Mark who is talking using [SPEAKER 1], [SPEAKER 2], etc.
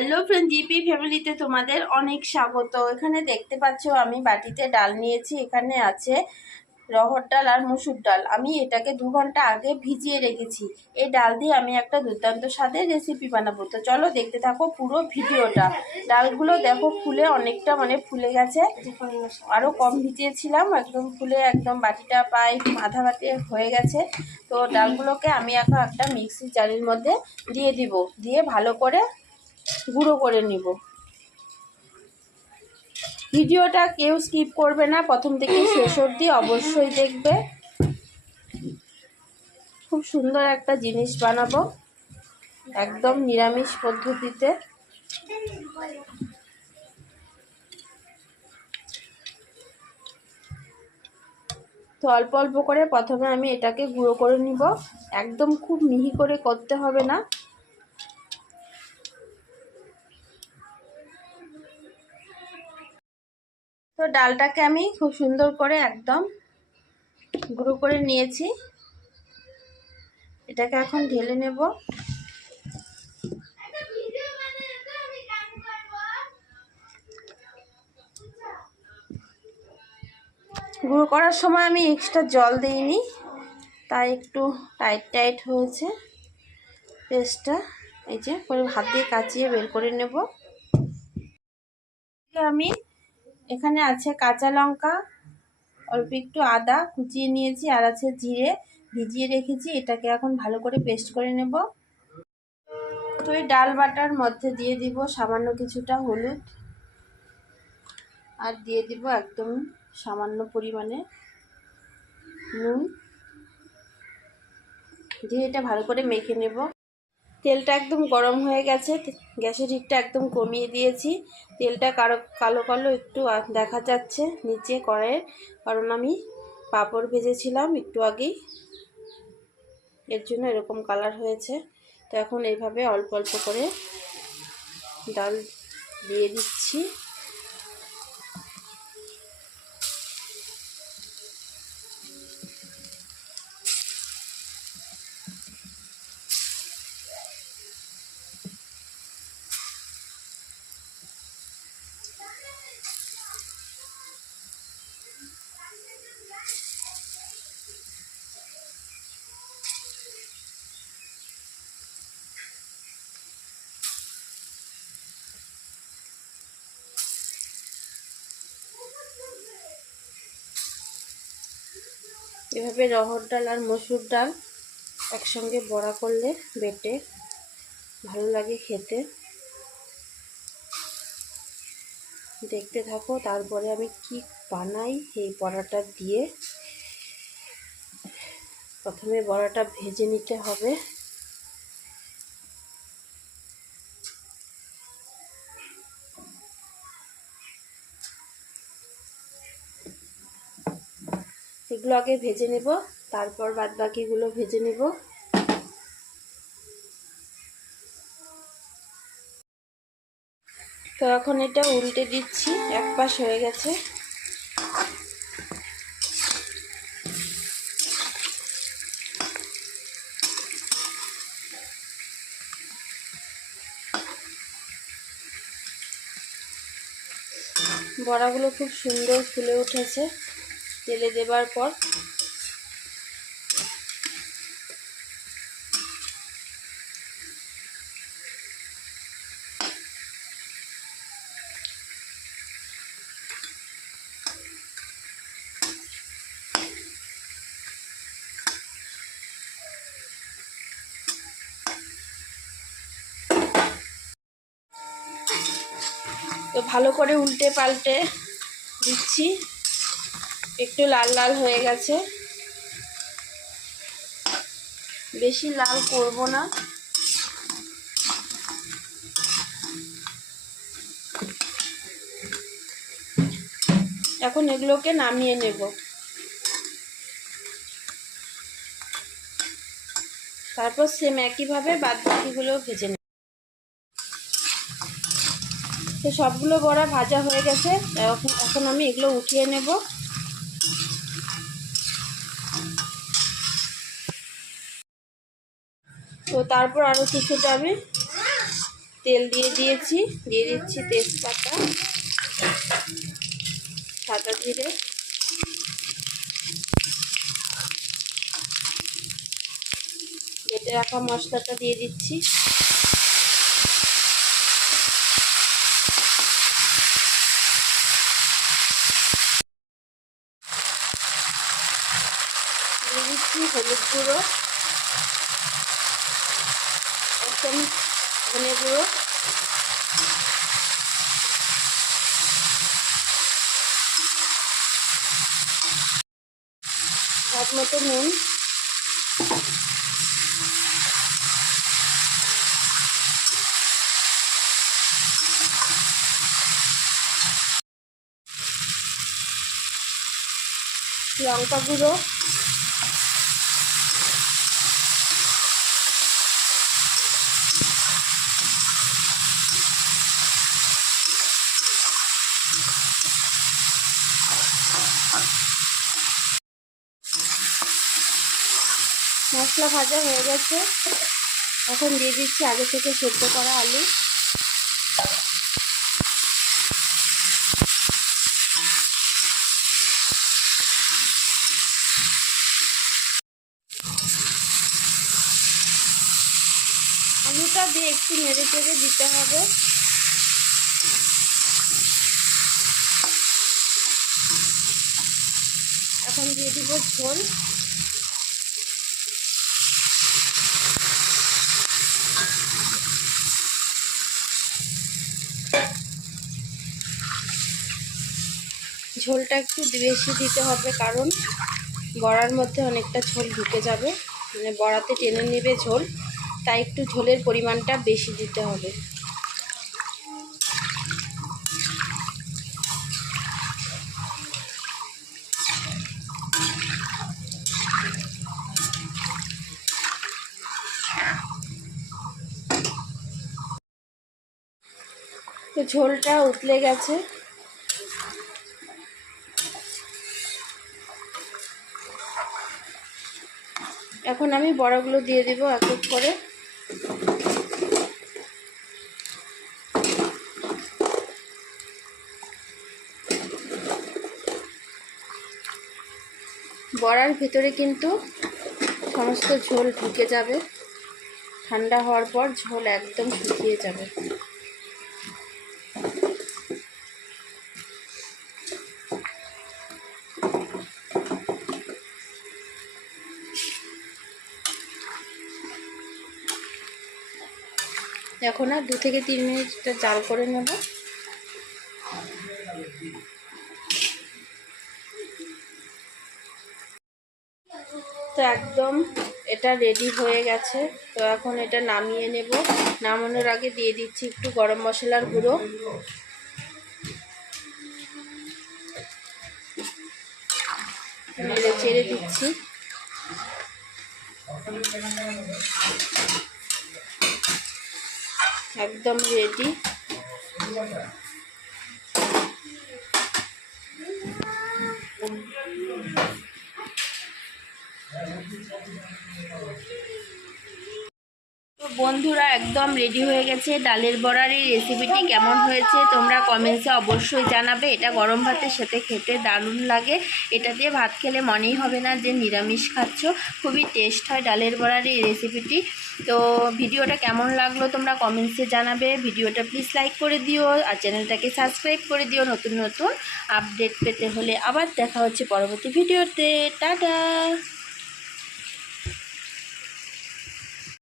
[SPEAKER 1] Hello friend ফ্যামিলিতে তোমাদের অনেক স্বাগত। এখানে দেখতে পাচ্ছ, আমি বাটিতে ডাল নিয়েছি, এখানে আছে রহর ডাল আর মুসুর ডাল। আমি এটাকে দু ঘণ্টা আগে ভিজিয়ে রেখেছি। এই ডাল দিয়ে আমি একটা দুর্দান্ত স্বাদের রেসিপি বানাবো। তো চলো দেখতে থাকো পুরো ভিডিওটা। ডালগুলো দেখো ফুলে অনেকটা মানে ফুলে গেছে। আরও কম ভিজিয়েছিলাম, একদম ফুলে একদম বাটিটা প্রায় আধা বাটি হয়ে গেছে। তো ডালগুলোকে আমি এখন একটা মিক্সি জারের মধ্যে দিয়ে দিব। দিয়ে ভালো করে গুঁড়ো করে নিব। ভিডিওটা কেউ স্কিপ করবে না, প্রথম থেকে শেষ অবধি অবশ্যই দেখবে। খুব সুন্দর একটা জিনিস বানাবো, একদম নিরামিষ পদ্ধতিতে। তো অল্প অল্প করে প্রথমে আমি এটাকে গুঁড়ো করে নিব। একদম খুব মিহি করে করতে হবে না। ডালটাকে আমি খুব সুন্দর করে একদম গুঁড়ো করে নিয়েছি। এটাকে এখন ঢেলে নেব। গুঁড়ো করার সময় আমি এক্সট্রা জল দিইনি, তাই একটু টাইট টাইট হয়েছে পেস্টটা। এই যে হাত দিয়ে কাচিয়ে বের করে নেব। আমি এখানে আছে কাঁচা লঙ্কা, অল্প একটু আদা কুচিয়ে নিয়েছি, আর আছে জিরে ভিজিয়ে রেখেছি, এটাকে এখন ভালো করে পেস্ট করে নেব। তো এই ডাল বাটার মধ্যে দিয়ে দিব সামান্য কিছুটা হলুদ, আর দিয়ে দিব একদম সামান্য পরিমাণে নুন। দিয়ে এটা ভালো করে মেখে নেব। তেলটা একদম গরম হয়ে গেছে গ্যাসের হিটটা একদম কমিয়ে দিয়েছি। তেলটা কারও কালো কালো একটু দেখা যাচ্ছে নিচে কড়াইয়ের, কারণ আমি পাঁপড় ভেজেছিলাম একটু আগেই। এর জন্য এরকম কালার হয়েছে। তো এখন এইভাবে অল্প অল্প করে ডাল দিয়ে দিচ্ছি। এভাবে রহর ডাল আর মসুর ডাল একসঙ্গে বড়া করলে বেটে ভালো লাগে খেতে। দেখতে থাকো, তারপরে আমি কি বানাই এই বড়াটা দিয়ে। প্রথমে বড়াটা ভেজে নিতে হবে। এগুলো আগে ভেজে নেব, তারপর বাদ বাকিগুলো ভেজে নেব। তো এখন এটা উল্টে দিচ্ছি, এক পাশ হয়ে গেছে। বড়াগুলো খুব সুন্দর ফুলে উঠেছে। তেলে দেবার পর তো ভালো করে উল্টে পাল্টে দিচ্ছি। একটু লাল লাল হয়ে গেছে। বেশি লাল করব না। এখন এগুলোকে নামিয়ে নেব। তারপর সেম একইভাবে বাদ বাকিগুলো ভেজে নেব। তো সবগুলো বড়া ভাজা হয়ে গেছে। এখন এখন আমি এগুলো উঠিয়ে নেব। তো তারপর আরও কিছুটা আমি তেল দিয়ে দিয়েছি, দিয়ে দিচ্ছি তেজপাতা, সাদা জিরে। বেটে রাখা মশলাটা দিয়ে দিচ্ছি। দিয়ে দিচ্ছি হলুদ গুঁড়ো। চামচ ধনে গুঁড়ো স্বাদ মতো নুন। লঙ্কা গুঁড়ো মশলা ভাজা হয়ে গেছে। এখন দিয়ে দিচ্ছি আগে থেকে সেদ্ধ করা আলু। আলুটা দিয়ে একটু নেড়ে চেড়ে দিতে হবে। এখন দিয়ে দিব ঝোল। ঝোলটা একটু বেশি দিতে হবে কারণ বড়ার মধ্যে অনেকটা ঝোল ঢুকে যাবে। মানে বড়াতে টেনে নেবে ঝোল, তাই একটু ঝোলের পরিমাণটা বেশি দিতে হবে। তো ঝোলটা উতলে গেছে। এখন আমি বড়াগুলো দিয়ে দিব এক এক করে। বড়ার ভিতরে কিন্তু সমস্ত ঝোল ঢুকে যাবে। ঠান্ডা হওয়ার পর ঝোল একদম শুকিয়ে যাবে। এখন আর দু থেকে তিন মিনিটটা জাল করে নেব। তো একদম এটা রেডি হয়ে গেছে। তো এখন এটা নামিয়ে নেব। নামানোর আগে দিয়ে দিচ্ছি একটু গরম মশলার গুঁড়ো। নেড়ে চেড়ে দিচ্ছি। একদম রেডি তো বন্ধুরা, একদম রেডি হয়ে গেছে ডালের বড়ার এই রেসিপিটি কেমন হয়েছে তোমরা কমেন্টসে অবশ্যই জানাবে। এটা গরম ভাতের সাথে খেতে দারুণ লাগে। এটা দিয়ে ভাত খেলে মনেই হবে না যে নিরামিষ খাচ্ছ। খুবই টেস্ট হয় ডালের বড়ার এই রেসিপিটি তো ভিডিওটা কেমন লাগল তোমরা কমেন্টসে জানাবে। ভিডিওটা প্লিজ লাইক করে দিও আর চ্যানেলটাকে সাবস্ক্রাইব করে দিও নতুন নতুন আপডেট পেতে হলে। আবার দেখা হচ্ছে পরবর্তী ভিডিওতে। টাটা!